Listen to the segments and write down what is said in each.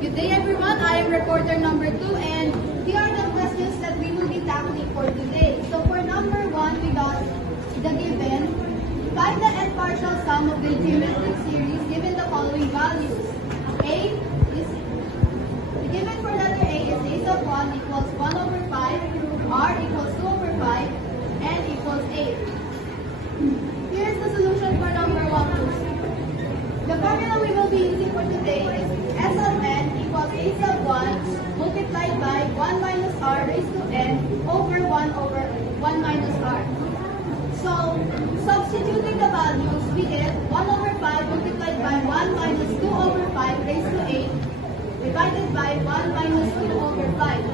Good day everyone, I am reporter number 2 and here are the questions that we will be tackling for today. So for number 1, we got the given. Find the n partial sum of the geometric series given the following values. A is, the given for letter A is a sub 1 equals 1 over 5, r equals 2 over 5, n equals 8. Here's the solution for number 1. The formula we will be using for today is S of n equals a sub 1 multiplied by 1 minus r raised to n over 1 over 1 minus r. So, substituting the values, we get 1 over 5 multiplied by 1 minus 2 over 5 raised to 8 divided by 1 minus 2 over 5.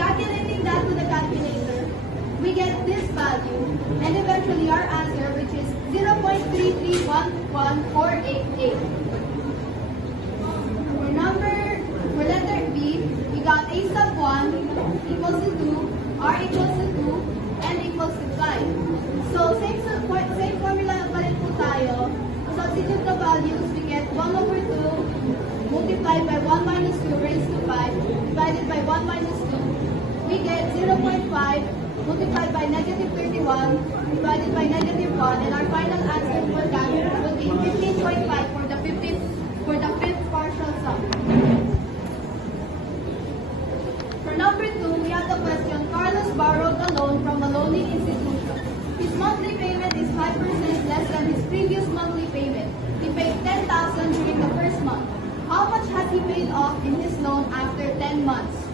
Calculating that with the calculator, we get this value and eventually our answer, which is 0.3311488. For letter B, we got a sub 1 equals to 2, r equals to 2, n equals to 5. So same formula na pa rin po tayo. Substitute the values, we get 1 over 2 multiplied by 1 minus 2 raised to 5 divided by 1 minus 2. We get 0.5 multiplied by negative 31 divided by negative 1, and our final answer for that will be 15.5 for the fifth partial sum. For number 2, we have the question, Carlos borrowed a loan from a loaning institution. His monthly payment is 5% less than his previous monthly payment. He paid 10,000 during the first month. How much has he paid off in his loan after 10 months?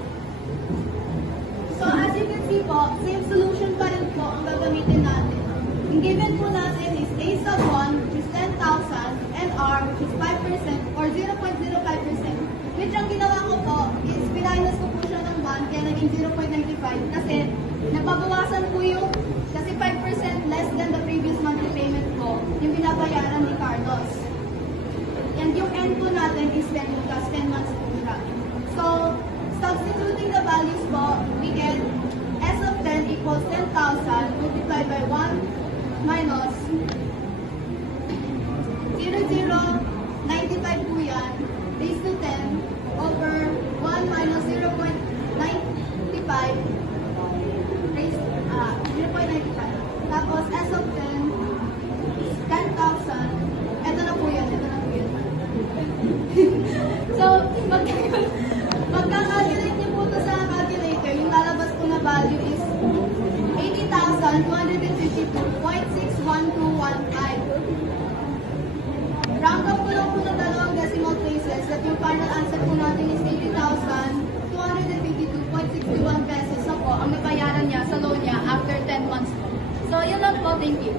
So as you can see po, same solution pa rin po ang gagamitin natin. Ang given po natin is a sub 1, which is 10,000, and r, which is 5%, or 0.05%. Which ang ginawa ko po is pinainas ko po siya ng 1, kaya naging 0.95, kasi napabawasan po yung, kasi 5% less than the previous monthly payment ko, yung binabayaran ni Carlos. And yung n po natin is 10 because 10 months po siya. So, substituting the values po, we get S of 10 equals 10,000 multiplied by 1 minus 0.095 po yan, raised to 10 over 1 minus 0.95 raised to 0.95. Tapos S of 10 is 10,000. Ito na po yan, So, pagka-calculate niyo po ito sa calculator, yung lalabas po na value is 80,252.61215. Round up po lang po ng dalawang decimal places that yung final answer po natin is 80,252.61 pesos na po ang nabayaran niya sa loan niya after 10 months po. So, yun lang po. Thank you.